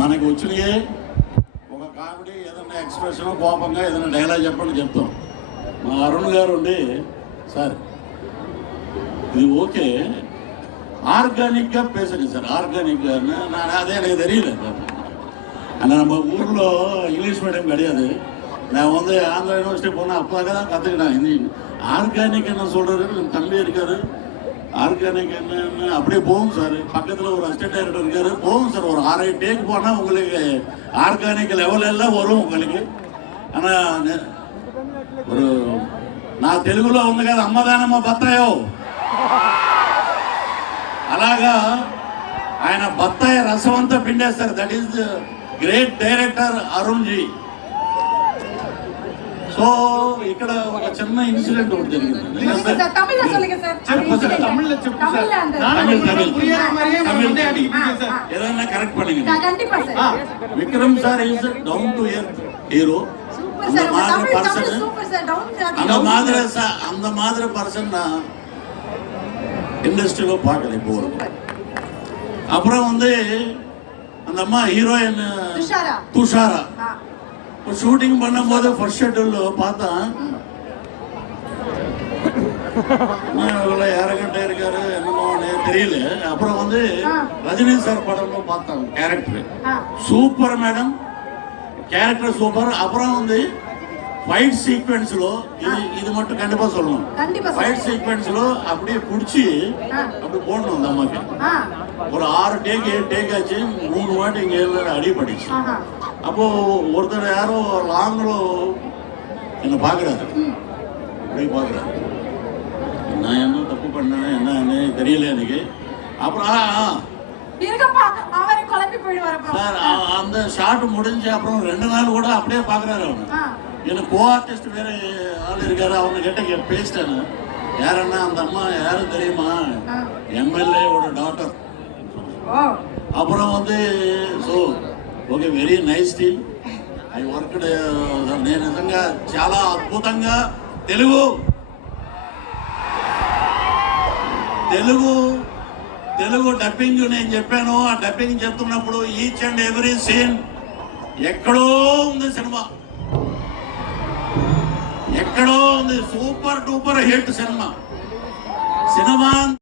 మనకి వచ్చినాయే ఒక కామెడీ, ఏదైనా ఎక్స్ప్రెషన్, కోపంగా ఏదైనా డైలాగ్ చెప్పండి చెప్తాం. మా అరుణ్ గారు ఉండి, సార్ ఇది ఓకే ఆర్గానిక్గా பேசுங்க సార్, ఆర్గానిక్గా అదే எனக்கு தெரியல. ஆனால் நம்ம ஊரில் இங்கிலீஷ் மீடியம் கிடையாது. நான் வந்து ஆந்திரா யூனிவர்சிட்டி போனேன், அப்போ தான் கற்றுக்கிட்டேன் ஹிந்தி. ஆர்கானிக் என்ன சொல்கிறது, தம்பி இருக்காரு, ஆர்கானிக் என்னன்னு அப்படியே போகும் சார். பக்கத்தில் ஒரு அசிஸ்டன்ட் டைரக்டர் இருக்காரு, போகும் சார். ஒரு 6 டேக் போனால் உங்களுக்கு ஆர்கானிக் லெவல் எல்லாம் வரும் உங்களுக்கு. ஆனால் ஒரு నా తెలుగులో ఉంది కదా, అమ్మదానమ్మ బత్తాయో అలాగా ఆయన బత్తాయి రసం అంతా పిండేస్తారు. That is great director Arun ji. So ఇక్కడ ఒక చిన్న ఇన్సిడెంట్ ఒకటి జరిగింది. ఏదైనా కరెక్ట్ பண்ணுங்க. Vikram sir is down to earth hero. அந்த மாதிரி பர்சன் நான் இண்டஸ்ட்ரியில பார்க்கல இப்போ. அப்புறம் வந்து அந்த அம்மா ஹீரோயின் துஷாரா ஷூட்டிங் பண்ணும்போது ஃபர்ஸ்ட் ஷெட்யூல் பார்த்தேன். இவ்வளோ ஏரகண்டா இருக்காரு என்னமோ தெரியல. அப்புறம் வந்து ரஜினி சார் படமும் பார்த்தேன். Character super madam, character super. அப்புறம் வந்து ஃபைட் சீக்வென்ஸ்ல இது மட்டும் கண்டிப்பா சொல்லணும். ஃபைட் சீக்வென்ஸ்ல அப்படியே புடிச்சு அப்படி போடணும். அந்த அம்மாக்கு ஒரு 6 டேக் 7 டேக் ஆச்சு. 3 வாட்டி இங்க அடிபடிச்சு. அப்போ ஒருத்தர் யாரோ லாங்களோ என்ன பாக்குறாரு, அப்படி பாக்குறாரு. நான் என்ன தப்பு பண்ணேன் என்ன தெரியல எனக்கு. அப்புறம் சார் அந்த ஷாட் முடிஞ்சு அப்புறம் 2 நாள் கூட அப்படியே பாக்குறாரு. அவனு எனக்கு கோ ஆர்டிஸ்ட் வேற ஆள் இருக்காரு, அவங்க கிட்ட பேசிட்டேன்னு. யாருன்னா அந்த அம்மா யாரும் தெரியுமா, எம்எல்ஏவோட டாக்டர். அப்புறம் வந்து so okay very nice team. I worked. నేను నిజంగా చాలా అద్భుతంగా తెలుగు డబ్బింగ్ నేను చెప్పాను. ఆ డబ్బింగ్ చెప్తున్నప్పుడు ఈచ్ అండ్ ఎవ్రీ సీన్ ఎక్కడో ఉంది సినిమా, ఎక్కడో ఉంది. Super duper hit cinema.